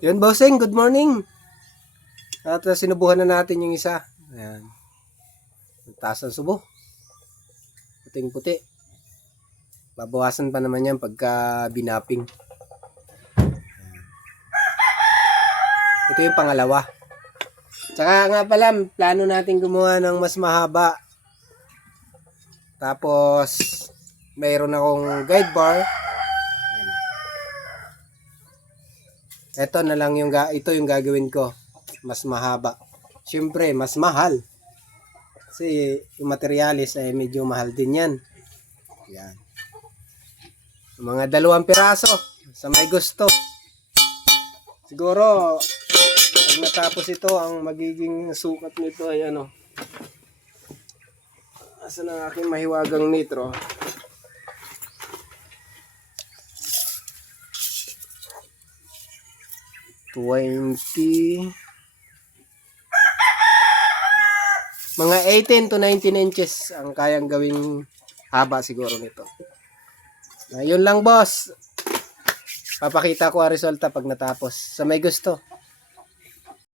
Yun, bossing, good morning. At sinubuhan na natin yung isa. Ayan. Taas ang subo. Puting-puti. Babawasan pa naman yan pagka binaping. Ito yung pangalawa. Tsaka nga pala, plano natin gumawa ng mas mahaba. Tapos, mayroon akong guide bar. Ito na lang ito yung gagawin ko. Mas mahaba. Siyempre, mas mahal. Kasi yung materialis ay medyo mahal din yan. Yan. Mga 2 piraso sa may gusto. Siguro, pag natapos ito, ang magiging sukat nito ay ano. Asa na aking mahiwagang nitro? Mga 18 to 19 inches ang kayang gawing haba siguro nito. Yun lang, boss. Papakita ko ang resulta pag natapos. Sa may gusto.